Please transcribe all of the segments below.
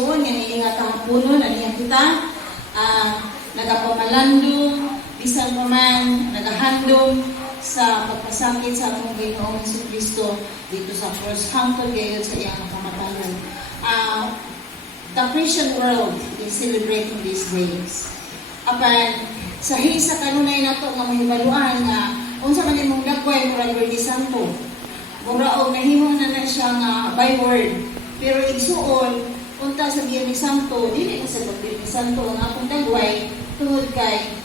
igsuon nga niingat ang puno na niya kita nagapamalandong bisan pa man nagahandom sa pagpasakit sa atong Ginoong Jesucristo dito sa cross hangtod gayud sa iyang kamatayon. The Christian world is celebrating these days. Apan sa hisa kanunay nato nga mahibaluan nga unsa man imong dagway murag Verde Santo. Mura og nahimo na siya nga by word. Pero igsuon unta sa Biyernes Santo, dili na sa Biyernes Santo ang akong dagway tungod kay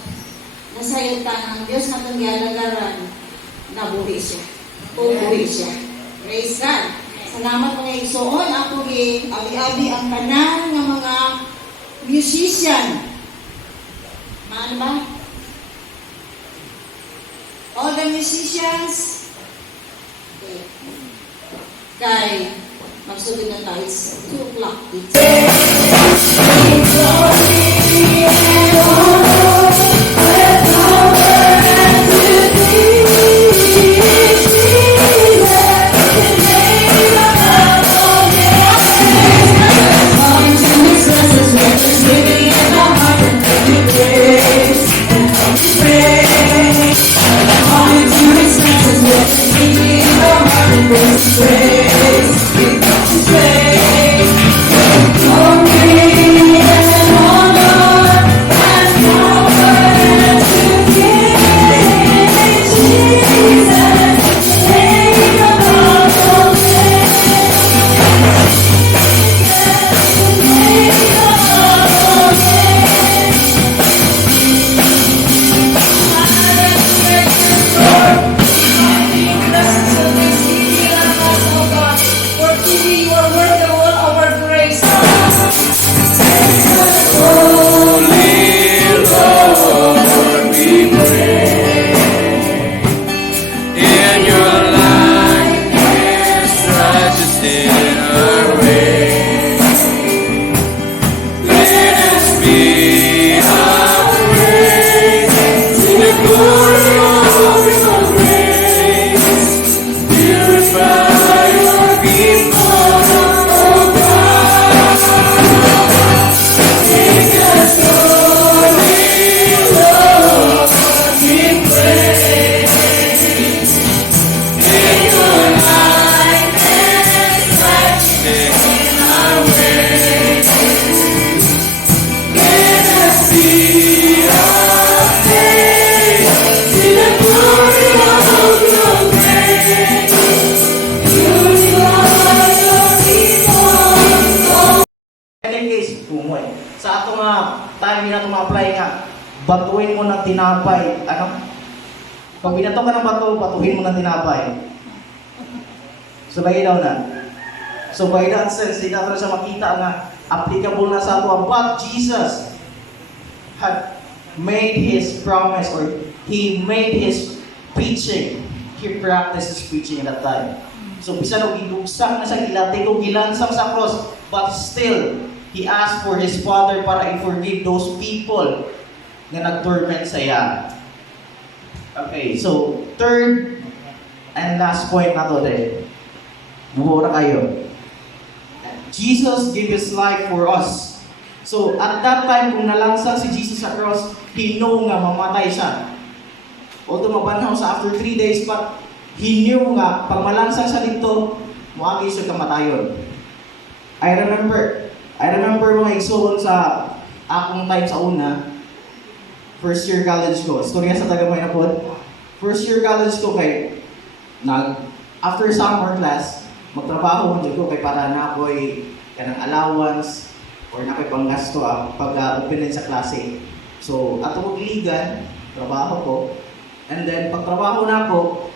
nasayod ka ng Diyos na itong gialagaran na buhi siya. Buhi siya. Praise God. Salamat mga igsuon. Ako abi-abi ang tanan ng mga musician. Ano ba? All the musicians. Okay. Kay magsugod na tayo sa 2 o'clock. Sa ato nga time na ma-apply nga batuhin mo ng tinapay. Ano? Pag binato ka ng bato, batuhin mo ng tinapay. So bagay daw na. So by that sense, di natin sa makita nga applicable na sa ato. But Jesus had made His promise or He made His preaching. He practiced His preaching at that time. So bisan og gidugsak na sa gilati kung gilansang sa cross, but still He asked for His Father para i-forgive those people na nag-torment sa iya. Okay, so third and last point na to din. Buo na kayo. Jesus gave His life for us. So at that time, kung nalangsang si Jesus sa cross, He knew nga mamatay siya. Although mabanhaw sa after 3 days, but He knew nga, pag malangsang siya dito, muagi siya kamatayon. I remember mga igsoon sa akong time sa una, first year college ko. Storya sa taga-may na po. First year college ko kay, after summer class, magtrabaho ko kay para na ako'y kanang allowance or na ako'y panggasto pag-open sa klase. So, ato ko giligan, trabaho ko. And then, pag trabaho na ako,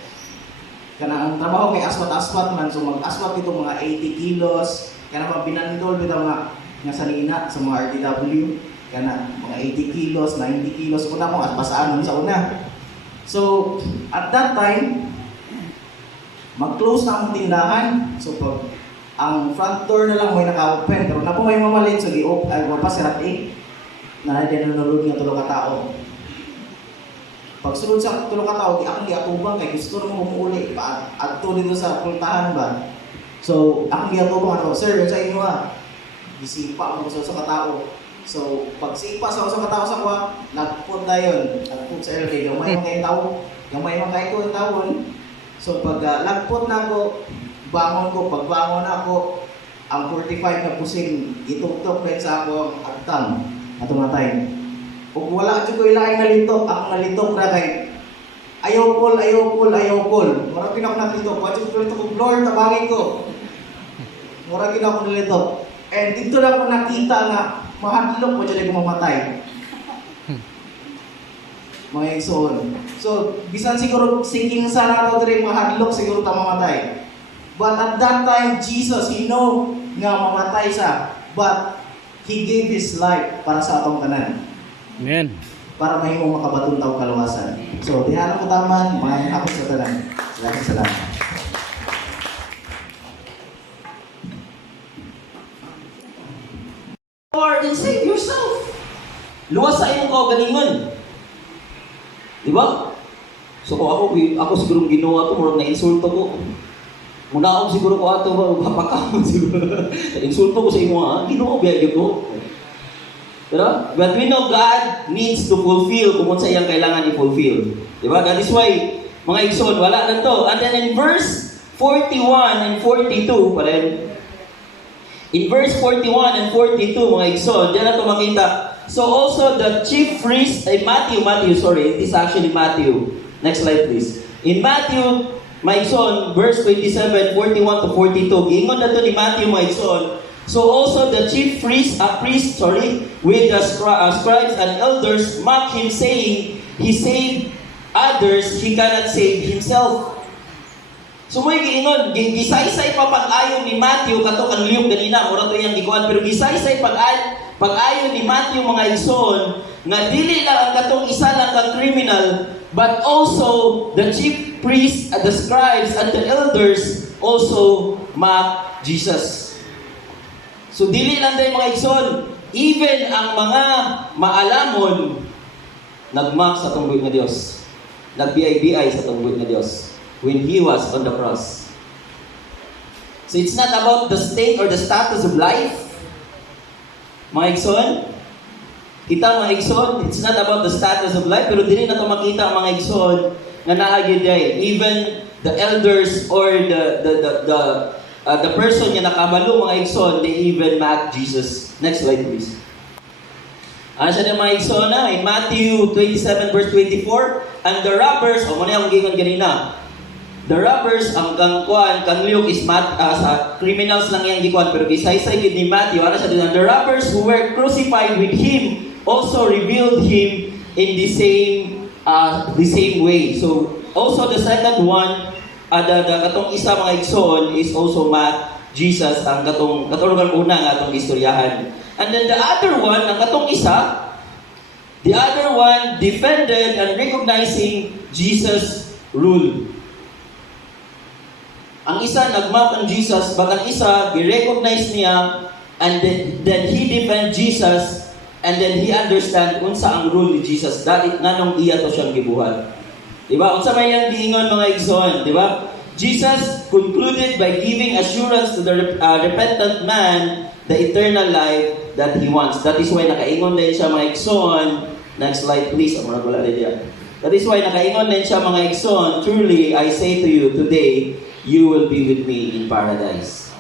kanang trabaho kay aswat-aswat man. So, mag-aswat ito mga 80 kilos, kana pa binandol bitaw nga sanina sa mga RTW, kana mga 80 kilos, 90 kilos, kuna mo at pasaan sa una. So, at that time, mag-close na ang tindahan. So, pag ang front door na lang may naka-open, pero na po may mamalit, so ay wala pa si Rat A, na nanulog nga tulong katao. Pag sunod sa tulong katao, di akong giatubang kay gusto nang umuuli, adto dito sa pultahan ba. So, akong giatubang ako, sir, yun sa inyo gisipa mo sa katao. So, pag sipa sa katao sa kwa, nagput na yun. Nagput sa LK, gamay mo kayong tao. Gamay mo kayong taon. So, pag nagput na ako, bangon ko, pagbangon ako, ang 45 na pusing, ituktok rin sa ako ang agtang at tumatay. Kung wala dyan ko ilaing nalitok, ang nalitok na kay ayokol. Marang pinako nalitok. Wala dyan ko nalitok kung Lord, tabangin ko. Marang pinako nalitok. And dito lang ko nakita nga, mahadlok ko dyan ko mamatay. Mga igsoon. So, bisan siguro sinking sana ito rin mahadlok, siguro ta mamatay. But at that time, Jesus, He know nga mamatay sa, but He gave His life para sa atong tanan. Amen. Para may mong makabatong tao kaluwasan. So, dihala ko taman, mga hapon sa tanan. Salamat. Lord and save yourself. Luwas sa imong kaugalingon. Di ba? So kung ako siguro ginawa to, murag na-insulto ko. Muna ako siguro ko ato, mapakaman siguro. Insulto ko sa imo, ginawa biya ko. Diba? But we know God needs to fulfill kung sa iyang kailangan i-fulfill. Diba? That is why, mga igsoon, wala lang to. And then in verse 41 and 42, pa rin, in verse 41 and 42, mga igsoon, diyan na ito makita. So also the chief priest, Matthew, sorry, it is actually Matthew. Next slide please. In Matthew, mga igsoon, verse 27, 41 to 42, giingon na ito ni Matthew, mga igsoon. So also the chief priest, with the scribes and elders mocked him, saying, he saved others, he cannot save himself. So may giingon, gisaysay pa pag-ayon ni Matthew, kato kang liyog ganina, mura to yung gikuan, pero gisaysay pag-ayon ni Matthew, mga igsoon, nga dili lang ang katong isa lang kang criminal, but also the chief priests, the scribes, and the elders also mock Jesus. So dili lang dahil mga igsoon, even ang mga maalamon, nagmock sa tunggoy nga Dios. Nagbiay-biay sa tunggoy nga Dios when He was on the cross. So it's not about the state or the status of life. Mga igsoon, kita mga igsoon, it's not about the status of life, pero dili na ito makita mga igsoon na naagid day. Even the elders or the person nga nakabalo mga igsoon, they even mock Jesus. Next slide please. Ano siya mga igsoon na? In Matthew 27 verse 24, and the robbers, muna yung gingon ganina, the robbers, ang kang liyok is sa criminals lang yung gikuan, pero gisaysay yun ni Matthew, ano siya din, the robbers who were crucified with Him also revealed Him in the same way. So, also the second one, the katong isa mga igsoon is also mock Jesus, ang katong una nga atong istoryahan. And then the other one, ang katong isa, the other one defended and recognizing Jesus' rule. Ang isa nagmock ang Jesus, but ang isa gi-recognize niya, and then he defend Jesus, and then he understand unsa ang rule ni Jesus. Dahil nganong iya to siyang gibuhat. Diba? Unsa may yang giingon mga igsoon, diba? Jesus concluded by giving assurance to the repentant man the eternal life that he wants. That is why nakaingon din siya mga igsoon. Next slide please. Wala din yan. That is why nakaingon din siya mga igsoon. Truly, I say to you today, you will be with me in paradise.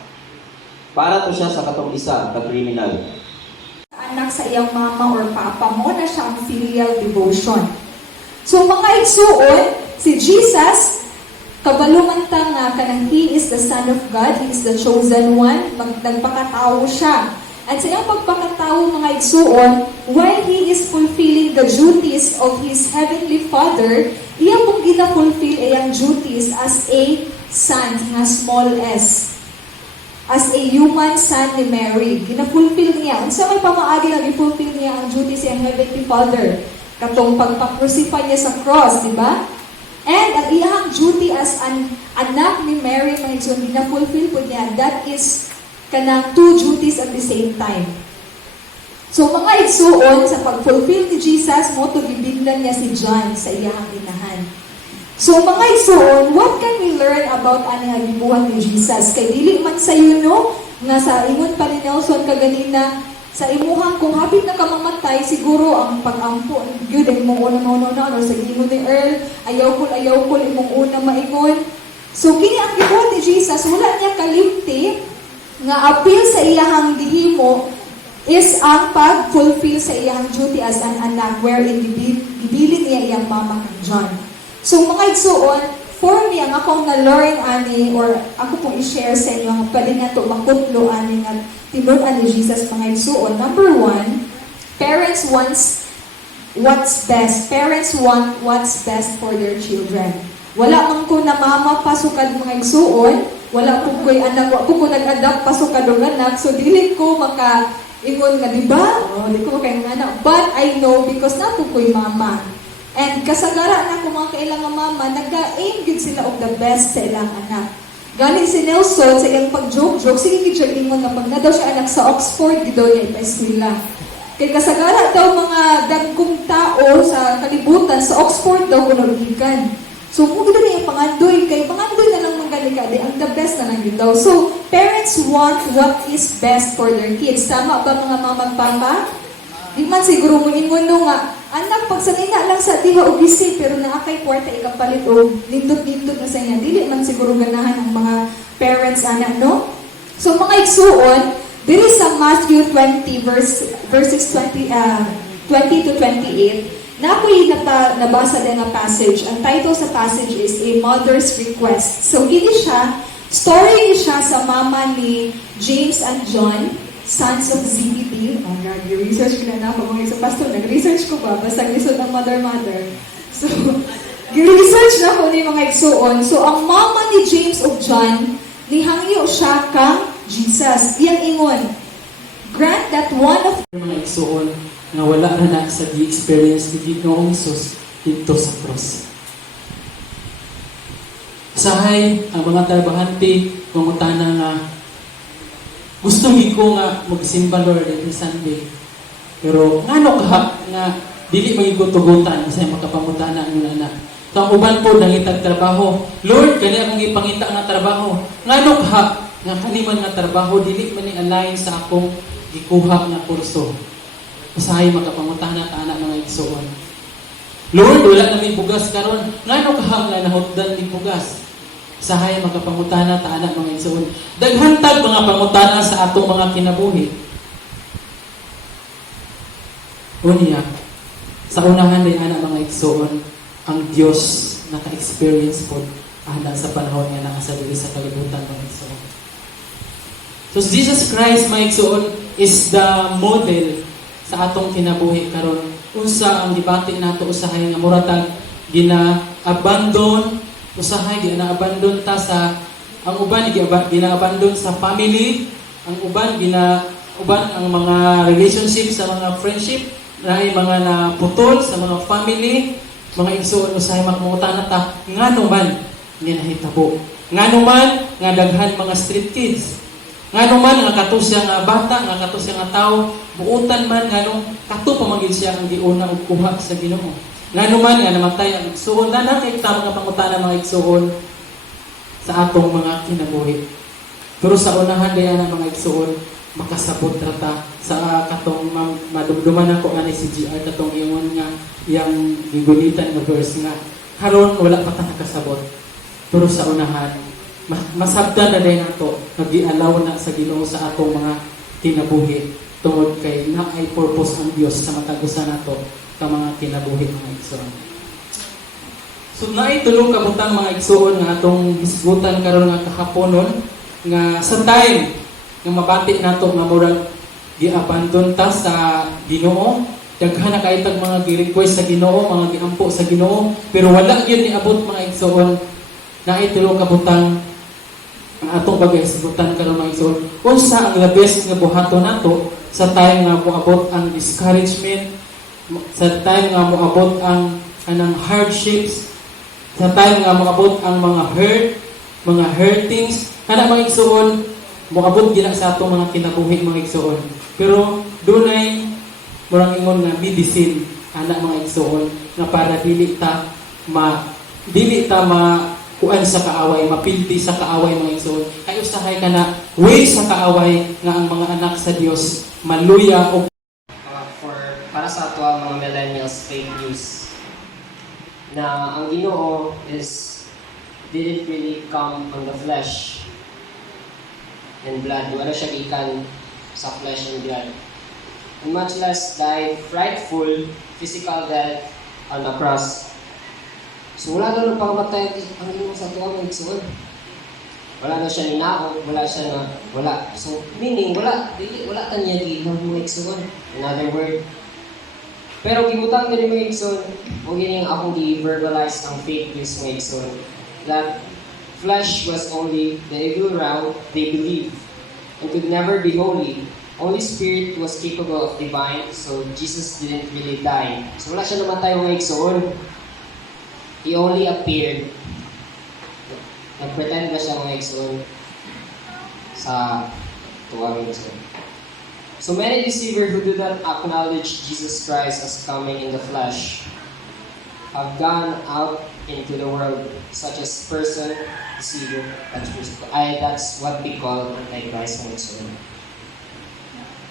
Para to siya sa katong isa, the criminal. Anak sa iyang mama or papa mo na siya ang filial devotion. So mga igsuon, si Jesus, kabalumantang nga kanang He is the Son of God, He is the chosen one, nagpakatao siya. At sa iyang pagpakatao mga igsuon, while He is fulfilling the duties of His Heavenly Father, iya pong gina-fulfill iyang duties as a son, nga small s. As a human son ni Mary, gina-fulfill niya. Unsa may pamaagi na gi-fulfill niya ang duties sa Heavenly Father? Katong pagpa-crucify niya sa cross, di ba? And ang iyang duty as an anak ni Mary, mga igsoon, gina-fulfill po niya. That is kanang two duties at the same time. So mga igsuon, sa pag-fulfill ni Jesus, mo to gibiglan niya si John sa iyang inahan. So mga igsuon, what can we learn about ang gibuhat ni Jesus? Kay dili man sayo no, nga sa ingon pa ni Nelson kaganina, sa imuhang kung hapit na ka mamatay, siguro ang pag-ampo, yun, ay mong una, or sa ingon ni Earl, ayaw ko, imong una maingon. So, kini ang gibuhat ni Jesus, wala niya kalimti, nga appeal sa iyahang gihimo, is ang pag-fulfill sa iyang duty as an anak, wherein gibilin niya iyang mama kang John. So, mga igsuon, for me, ang akong na-learn ani, or ako pong i-share sa inyo, ang pwede nga ito makutlo ani nga tinunan ni Jesus, mga igsuon. Number one, parents what's best. Parents want what's best for their children. Wala man ko na mama pasukad mga igsuon, wala po ko'y anak, wala po ko nag-adapt pasukad ng anak, so dili ko ingon nga, di ba? O, di ko makaingon anak. But I know because na po ko'y mama. And kasagara na kung mga kailangan mama, nag-aim good sila of the best sa ilang anak. Galing si Nelson sa iyang pag-joke-joke, sige gid siya ingon na pag na daw siya anak sa Oxford, gidaw niya ipa-eskwela. Kay kasagara daw mga dagkong tao sa kalibutan, sa Oxford daw kunulikan. So, kung gito niya pangandoy, kay pangandoy na lang manggalikade, ang the best na lang yun daw. So, parents want what is best for their kids. Tama ba mga mamang papa? Di man siguro mo ingon no nga, anak, pag sanina lang sa diha o gisi, pero naakay kwarta ikapalit o nindot-nindot na sa inyo, dili man siguro ganahan ang mga parents, anak, no? So, mga igsuon, diri sa Matthew 20, verses 20 to 28, na ako'y nabasa din ang passage. Ang title sa passage is A Mother's Request. So, ini siya, story siya sa mama ni James and John, sons of Zebedee. Oh God, research ko na ako. Mga isang pastor, nag-research ko ba? Basta lisod ang mother. So, research na ko ni mga igsuon. So, ang mama ni James of John, nihangyo siya kang Jesus. Iyang ingon, grant that one of mga igsuon nga wala na sa di-experience ni Ginoong Hesus dito sa cross. Usahay ang mga trabahante mangutana nga gusto ko nga magsimba Lord every Sunday. Pero ngano ka nga dili magigutugutan kasi makapamutana ang nana. So ang uban po nangitag trabaho. Lord, kani akong ipangita nga trabaho. Ngano ka nga kaniman nga trabaho dili man ni align sa akong gikuha nga kurso. Usahay makapamutana ta anak mga igsuon. Lord, wala na may bugas karon. Ngano ka nga nahutdan ni bugas? Usahay makapamutana ta anak mga igsuon. Daghantag mga pangutana sa atong mga kinabuhi. Unya, sa unahan din anak mga igsuon, ang Dios naka-experience po ana sa panahon nga nasa diri sa kalibutan mga igsuon. So Jesus Christ mga igsuon is the model sa atong kinabuhi karon. Unsa ang debate nato usahay nga muratag gina-abandon, usahay gina-abandon ta sa ang uban gina-abandon sa family, ang uban ang mga relationship sa mga friendship, naay mga naputol sa mga family, mga igsuon usahay makmungutana ta ngano man ni nahitabo. Ngano man nga daghan mga street kids. Ngano man nga kato siya nga bata, nga kato siya nga tao, buutan man ngano kato pamagid siya ang giuna og kuha sa Ginoo. Ngano man nga namatay ang igsuon, na nakita mga pangutana mga igsuon sa atong mga kinabuhi. Pero sa unahan diyan ang mga igsuon makasabot rata sa katong madumduman ako ani si GR katong ingon nga yang gigulitan nga verse nga karon wala pa ta nakasabot. Pero sa unahan masabdan na din nato nag-ialaw na sa Ginoo sa atong mga kinabuhi tungod kay na ay purpose ang Dios sa matagusan nato ka mga kinabuhi mga igsoon. So naay tulo ka butang mga igsoon nga atong hisgutan karon nga kahaponon nga sa time nga mabati nato nga murag gi-abandon ta sa Ginoo, daghan na kay tag mga gi-request sa Ginoo, mga giampo sa Ginoo, pero wala gyud ni abot mga igsoon. Naay tulo ka butang ang atong pag-isgutan karon mga igsoon. Unsa ang the best nga buhaton nato sa time nga moabot ang discouragement, sa time nga moabot ang anang hardships, sa time nga moabot ang mga hurt, mga hurtings, kana mga igsoon, moabot gina sa atong mga kinabuhi mga igsoon. Pero dunay murang ingon nga medicine ana mga igsoon nga para dili ta kuan sa kaaway, mapildi sa kaaway mga igsoon. Kay usahay kana Way sa kaaway nga ang mga anak sa Dios maluya o Para sa ato ang mga millennials, fake news na ang Ginoo didn't really come on the flesh and blood. Wala siya gikan sa flesh and blood. And much less died frightful physical death on the cross. So wala na nang pamamatay ang Ginoo sa ato ang igsoon. Wala na siya ninaog, wala. So meaning wala ta niya gihang mga igsoon. In other word, pero gibutang gani mga igsoon, o gini ang akong gi-verbalize ang fake news mga igsoon, that flesh was only the evil route they believed and could never be holy. Only spirit was capable of divine, so Jesus didn't really die. So wala siya namatay mga igsoon. He only appeared. Nag-pretend na siya mga igsoon sa tuwang igsoon. So many deceivers who do not acknowledge Jesus Christ as coming in the flesh have gone out into the world, such as person, deceiver, that's what we call Antichrist also.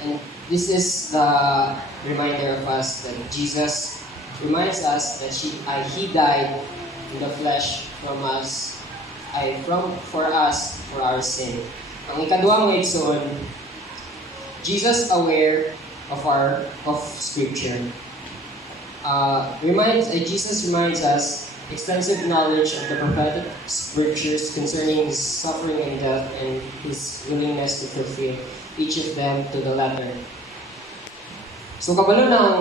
And this is the reminder of us that Jesus reminds us that He died in the flesh for us for our sin. Ang ikaduhang mga igsoon, Jesus aware of Scripture. Jesus reminds us extensive knowledge of the prophetic Scriptures concerning His suffering and death and His willingness to fulfill each of them to the letter. So kabalo ng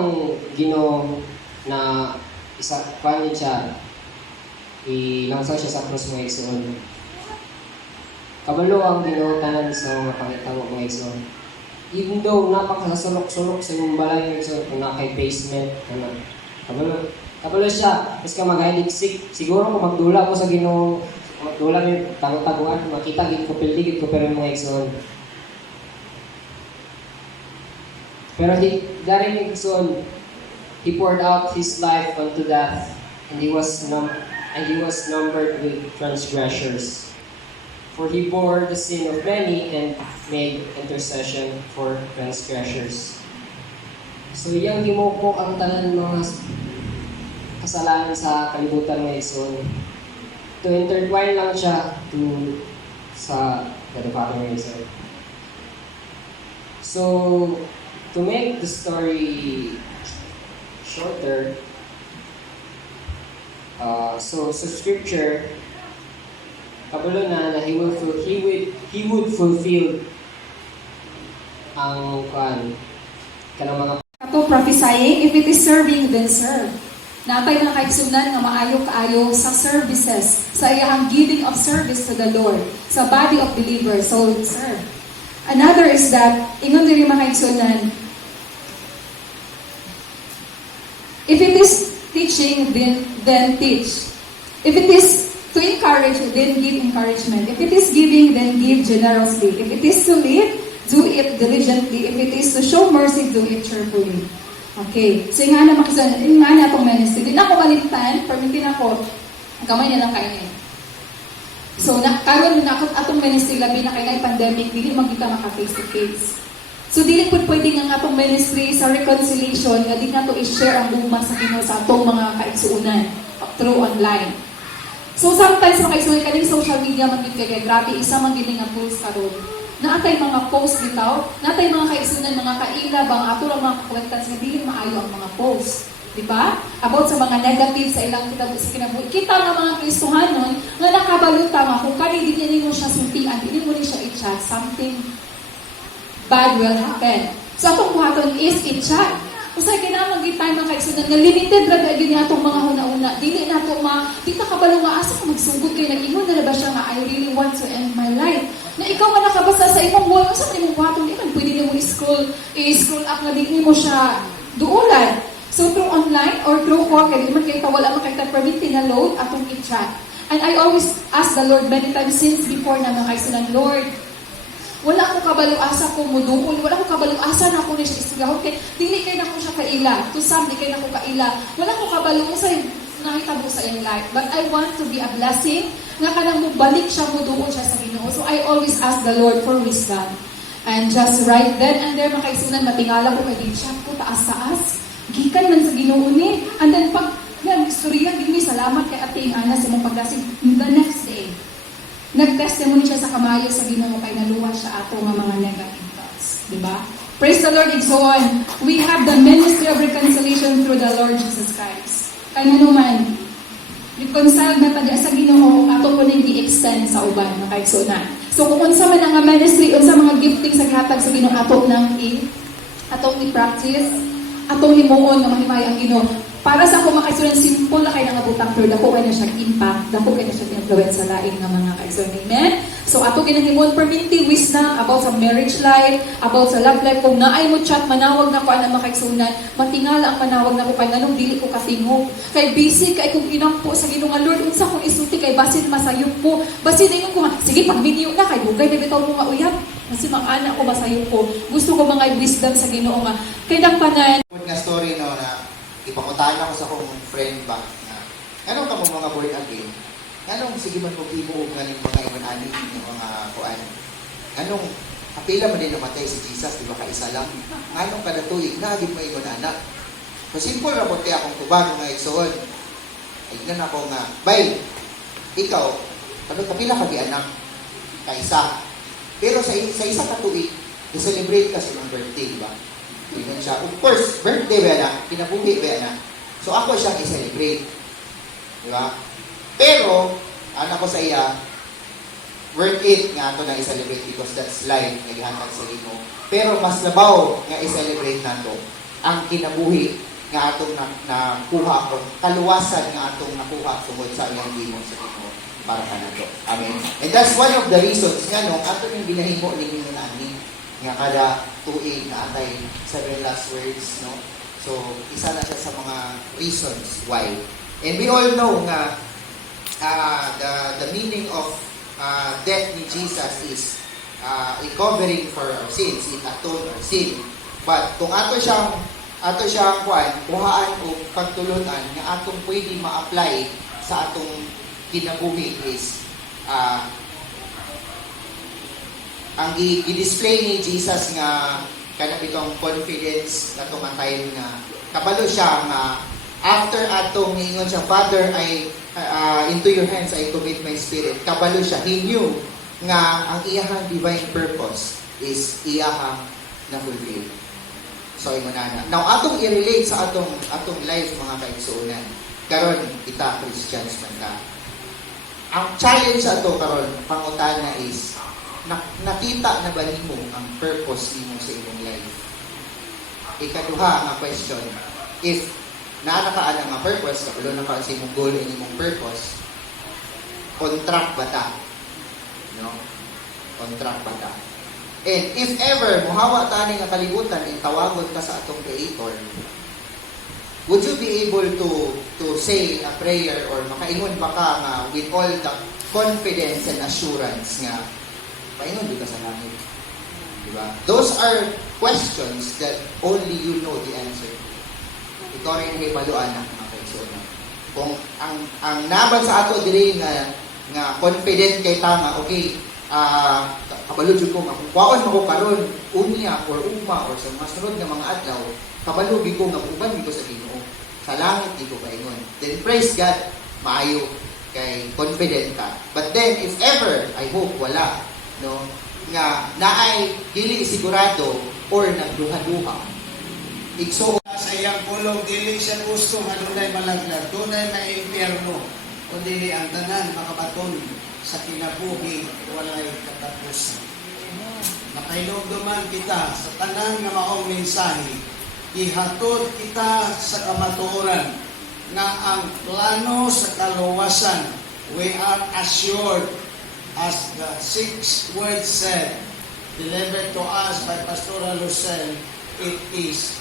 Ginoo na isa paano siya ilangsa siya sa krus mga igsoon. Kabalo ang Ginoo tanan sa mga pangitabo mga igsoon. Even though napakasulok-sulok sa imong balay ng igsoon, kung nakay basement, kabalo siya, mas ka mag-hiliksik. Siguro kung magdula ko sa Ginoo, magdula ko tago-taguan, makita, gid ko pildigid ko pero mga igsoon. Pero daring igsoon, He poured out His life unto death, and He was numbered with transgressors. For He bore the sin of many and made intercession for transgressors. So iyang gimoko ang tanan mga kasalanan sa kalibutan ng igsoon. To intertwine lang siya sa kadapakan ng igsoon. So to make the story shorter, so sa scripture, kabalo na He would fulfill ang kanang mga Ato prophesying, if it is serving, then serve. Natay mga kaigsunan nga maayo-kaayo sa services, sa iyang giving of service to the Lord, sa body of believers, so serve. Another is that, ingon diri mga kaigsunan, if it is teaching, then teach. If it is to encourage, then give encouragement. If it is giving, then give generously. If it is to lead, do it diligently. If it is to show mercy, do it cheerfully. Okay. So, nga na makisan, nga na itong ministry. Di na ako malintan, permitin ako, kamay na lang kainin. So, karon na atong ministry, labi na kaya pandemic, dili magkita maka face-to-face. So, dili po pwede nga atong ministry sa reconciliation, nga di na to i-share ang buman sa Ginoo sa atong mga kaigsuunan through online. So sometimes mga kaigsuunan kaning social media man gid kay grabe isa man gid nga tools karon. Naatay mga post bitaw, naatay mga kaigsuunan mga kaila bang ato lang mga kwentans nga dili maayo ang mga post, di ba? About sa mga negative sa ilang kinabuhi. Kita nga mga Kristohanon nga nakabaluta nga kung kani di niyo siya sultian, dili mo ni siya i-chat, something bad will happen. So atong buhaton is i-chat. Usay kinamang gitay mga kaigsunan nga limited ra gyud atong mga huna-una. Dili nato kita kabalo nga asa ka magsugod kay nag-ingon na ba siya nga I really want to end my life. Na ikaw man nakabasa sa imong wall, usa imong buhaton di man pwede nimo i-scroll up nga di mo siya duulan. So through online or through call kay di man kay wala man kay permit na load atong i-chat. And I always ask the Lord many times since before na mga kaigsunan, Lord, wala akong kabaluasa ko muduol, wala akong kabaluasa na ako ni siya isigahon, kay dili kay nako siya kaila, to some di kay nako kaila, wala akong kabaluasa nakitabo sa iyang life, but I want to be a blessing, nga kanang balik siya mo doon siya sa Ginoo. So I always ask the Lord for wisdom. And just right then and there, makaisunan, matingala ko kay siya ko taas-taas. Gikan man sa Ginoo ni. And then pag istorya, gini salamat kay ating ana sa mong pagdasig. The next day, nag-testimony siya sa kamayo sa Ginoo kay naluwa siya ato nga mga negative thoughts. Diba? Praise the Lord, and so on. We have the ministry of reconciliation through the Lord Jesus Christ. Kaya naman, reconcile na tayo sa Ginoo, ato ko nang i-extend sa uban, makaigsunan. So kung unsa man ang ministry, unsa mga gifting sa gihatag sa Ginoo, atong i-practice, atong himuon nga mahimay ang Ginoo. Para sa ako makaigsunan, simple na kayo nangabutang, pero dako kayo na siyang impact, dako kayo na siyang influence sa laing ng mga kaigsunan. Amen? So ato ginahimon permitting wisdom about sa marriage life, about sa love life. Kung naay mo chat, manawag na ko ang makaigsunan, matingala ang manawag na ko kay nganong dili ko katingog. Kay busy kay kung inampo sa Ginoo nga Lord, unsa kung isulti kay basin masayop po. Basin ingon ko nga, sige pag video na kay dugay na bitaw mo nga uyab. Kasi mga anak ko masayop ko. Gusto ko mga wisdom sa Ginoo nga. Kay dakpanan Nga story no na ipakutahan ako sa akong friend ba na anong ka mo mga born again? Anong sige man kung imo nga ning mga iman-ani ng mga kuan? Anong apila man din namatay si Jesus, di ba kaisa lang? Anong kada tuig na gid mo ingon anak? So simple ra pud kay akong tubag nga igsoon. Ignan ako nga, bay, ikaw, ano kapila ka di anak? Kaisa. Pero sa isa ka tuig, i-celebrate ka sa iyong birthday, di ba? Tingnan siya. Of course, birthday ba na? Kinabuhi ba na? So ako siyang i-celebrate. Di ba? Pero, anak ko sa iya, worth it nga ito na i-celebrate because that's life nga gihatag sa Ginoo. Pero mas labaw nga i-celebrate nato ang kinabuhi nga atong nakuha o kaluwasan nga atong nakuha tungod sa iyang gimon sa Ginoo para kanato. Amen. And that's one of the reasons nga no, ato yung ginahimo ni Ginoo ani nga kada tuig na atay 7 last words, no? So, isa na siya sa mga reasons why. And we all know nga the meaning of death ni Jesus is a covering for our sins, it atone our sin. But kung ato siyang kuhaan o pagtulunan nga atong pwede ma-apply sa atong kinabuhi is ang i-display ni Jesus nga kanang itong confidence na itong time nga kabalo siya nga after atong ingon siya, Father, into your hands I commit my spirit. Kabalo siya. He knew nga ang iyahang divine purpose is iyahang na-fulfill. So, ingon na. Now, atong i-relate sa atong life, mga kaigsuunan. Karon kita, Christians man ka. Ang challenge sa ito, karon pangutana is, nakita na ba nimo ang purpose nimo sa imong life? Ikaduha nga question, if naanakaan nga purpose, kapalo na ka sa imong goal and imong purpose, on track ba ta? No? On track ba ta? And if ever, muhawa ta nga kalibutan, and tawagon ka sa atong Creator, would you be able to say a prayer or makaingon ba ka nga with all the confidence and assurance nga paingon di ka sa langit? Diba? Those are questions that only you know the answer. Ikaw rin ang ipaluan ng mga kaigsuonan. Kung ang naban sa ato diri nga confident kay ta nga okay, kabalo jud ko nga kung kuwaon mo ko karon unya or uma or sa mga sunod nga mga adlaw, kabalo gi ko nga uban gi ko sa Ginoo. Sa langit di ko kaingon. Then praise God, maayo kay confident ka. But then if ever, I hope wala, no, nga naay dili sigurado or nagduha-duha. Igsuon Sa iyang pulong, dili siya gusto nga dunay malaglag, dunay na impyerno, kundi ang tanan makabaton sa kinabuhi walay katapusan. Makahinumduman kita sa tanan nga maong mensahe, ihatod kita sa kamatuoran nga ang plano sa kaluwasan, we are assured, as the 6 words said, delivered to us by Pastor Lucel, it is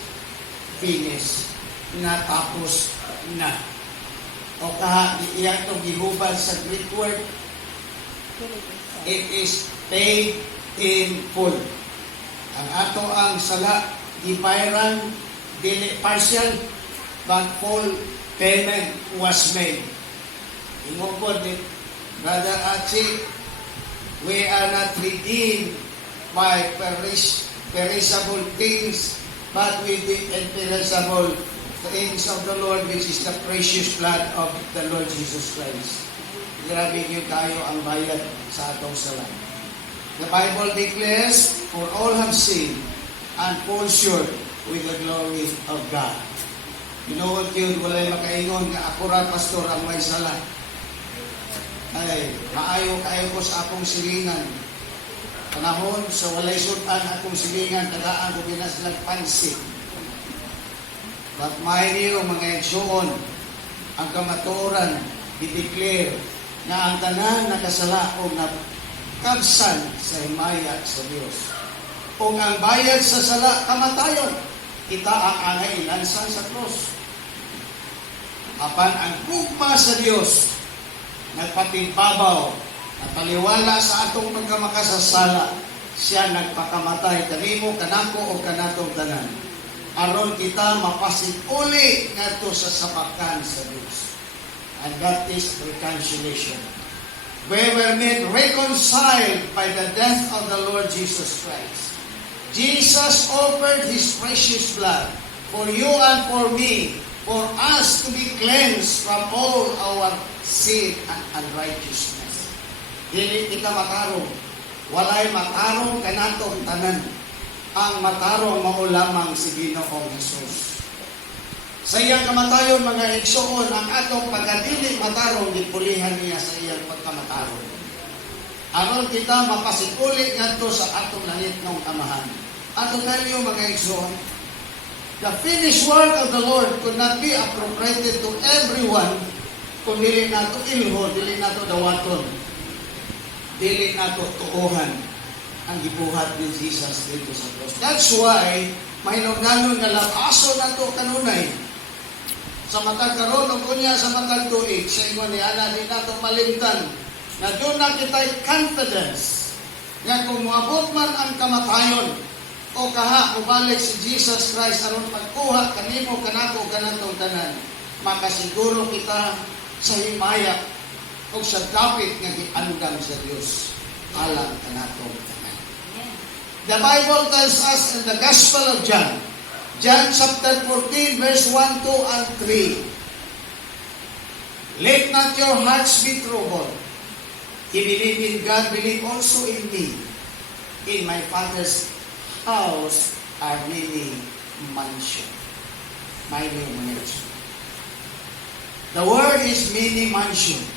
finished. Natapos na. O kaha, iyan itong gihubad sa Greek word, it is paid in full. Ang ato ang sala, gibayran, dili partial, but full payment was made. Ingupod ni Brother Achi, we are not redeemed by perishable things, but with the imperishable things of the Lord, which is the precious blood of the Lord Jesus Christ. Grabe niyo tayo ang bayad sa atong sala. The Bible declares, for all have sinned and fall short with the glory of God. You know what yun? Wala'y makaingon nga ako ra pastor ang may sala. Ay, maayo kayo ko sa akong silingan. Panahon sa walay sudan akong silingan, tagaan ko ginas nagpansin. But mind you, mga igsoon, ang kamatuoran, i-declare na ang tanan nakasala o nakabsan sa himaya sa Diyos. Kung ang bayad sa sala, kamatayon, kita ang angay inansan sa cross. Apan ang gugma sa Diyos, nagpatibabaw, nataliwala sa atong pagkamakasasala, siya nagpakamatay, kanimo, kanako, o kanatong tanan. Aron kita mapasit-uli ngadto sa sapakan sa Diyos. And that is reconciliation. We were made reconciled by the death of the Lord Jesus Christ. Jesus offered His precious blood for you and for me, for us to be cleansed from all our sin and unrighteousness. Dili kita matarong. Walay matarong kanatong tanan. Ang matarong mao lamang si Ginoong Hesus. Sa iyang kamatayon, mga igsoon, ang atong pagkadili matarong, gipulihan niya sa iyang pagkamatarong. Aron kita mapasikulit ngadto sa atong langit ng amahan. Ato tayo, mga igsoon, the finished work of the Lord could not be appropriated to everyone kung dili nato ilho, dili nato dawaton, dili nato tuuhan ang gibuhat ni Jesus dito sa cross. That's why, mahinungdanon nga lakaso nato kanunay. Sa matag karon o kunya sa matag tuig, sa ingon ni ana di nato malimtan na doon na kita'y confidence nga kung muabot man ang kamatayon o kaha mubalik si Jesus Christ aron pagkuha kanimo kanako kanatong tanan, makasiguro kita sa himaya o sa dapit nga giandam sa Dios alang kanatong tanan. The Bible tells us in the Gospel of John, John chapter 14, verse 1, 2, and 3. Let not your hearts be troubled. If you believe in God, believe also in me. In my Father's house are many mansions. Many mansions. The word is many mansions.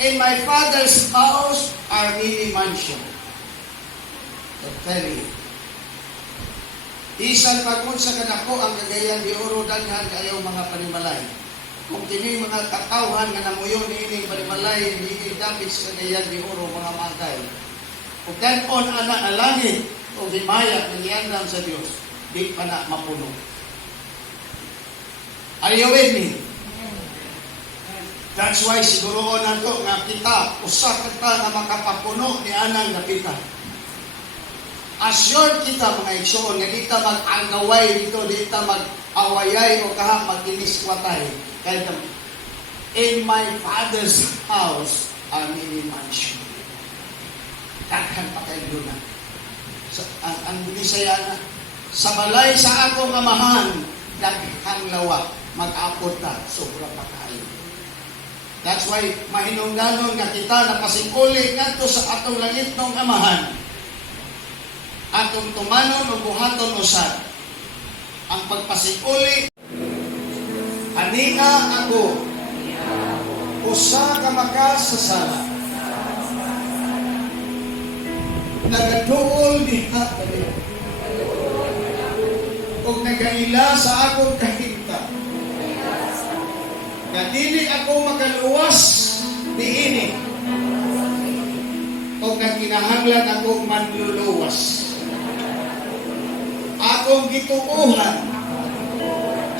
In my Father's house are many mansions. I tell you, isan pagkun sa kanako ang kagayan di oro daghan kayo mga panimalay. Kung kini mga katawhan nga namuyon niining panimalay, niining dapit sa kagayan di oro mga magay. Kung kanon ana alangit o himaya ng iandam sa Dios, di pa na mapuno. Are you with me? That's why siguro nato nga kita usa kita na makapapuno ni anang napita. Assured kita mga igsoon nga kita mag-angaway dito, dito mag-awayay o kaha mag-iniswatay. Kaya in my Father's house are many mansions. Daghan pa kayo doon na. Ang Bisaya na, sa balay sa akong amahan, daghang lawa, mag-apot na, sobra pa kayo. That's why mahinungdanon nga kita napasikuli ngadto sa atong langit ng amahan. Atong tumanon o buhaton usad. Ang pagpasikuli, aniha ako, usa ka makasasala. Nagaduol diha kami. O nagaila sa akong kahimta. Nga dili ako magaluwas diini. O nagkinahanglan akong manluluwas. Akong gituuhan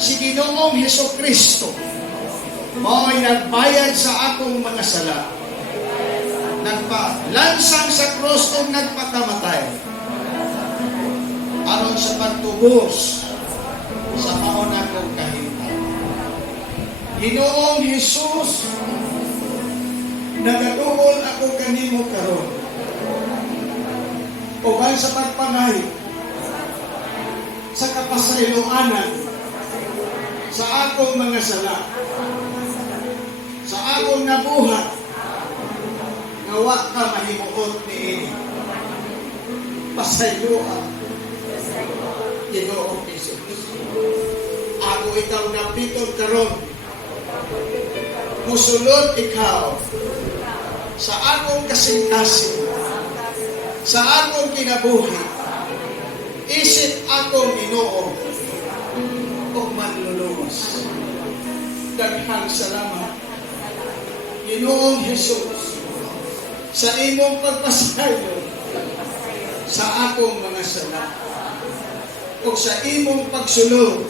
si Ginoong Hesukristo mao'y nagbayad sa akong mga sala, nagpalansang sa cross o nagpakamatay aron sa pagtubos sa maon akong kahimtang. Ginoong Jesus, Nagatungol ako kanimo karon. Uban sa pagpangay sa kapasayloanan sa akong mga sala, sa akong nabuhat, nga ka mahimuot ni ini. Pasayloan, Ginoong Jesus. Ako ikaw napiton karon, musulod ikaw sa akong kasing-kasing, sa akong kinabuhi, isip akong Ginoo o manluluwas. Daghang salamat, Ginoong Jesus, sa imong pagpasaylo sa akong mga sala o sa imong pagsulod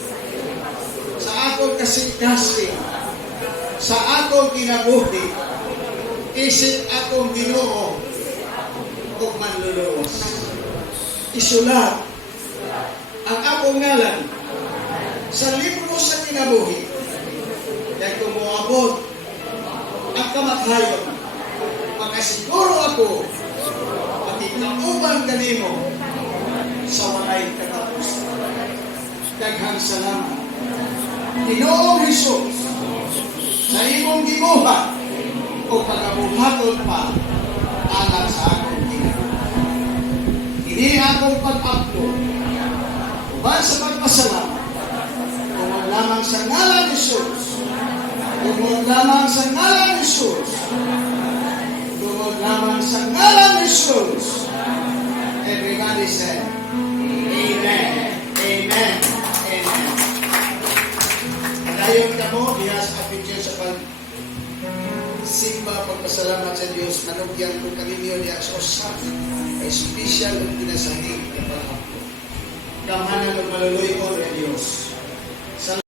sa akong kasing-kasing, sa akong kinabuhi, isip akong Ginoo o manluluwas. Isulat ang akong ngalan sa libro sa kinabuhi, dahil kung moabot ang kamatayon, makasiguro ako pati kauban kanimo sa walay katapusan. Daghang salamat, Ginoong Jesus, sa imong gibuhat o pagabuhaton pa alang sa akong kinabuhi. Hindi akong pag-upload uban sa pagpasalamat tungod lamang sa ngalan ni Jesus, tungod lamang sa ngalan ni Jesus, tungod lamang sa ngalan ni Jesus. Everybody said, Amen, Amen, Amen. Dayon ka mo, ihas apityo sa simba pagpasalamat sa Diyos, nanugyan ko kaninyo niya sa usap, ay special ang pinasahig na palahap ko. Kamahanan ng maluloy ko,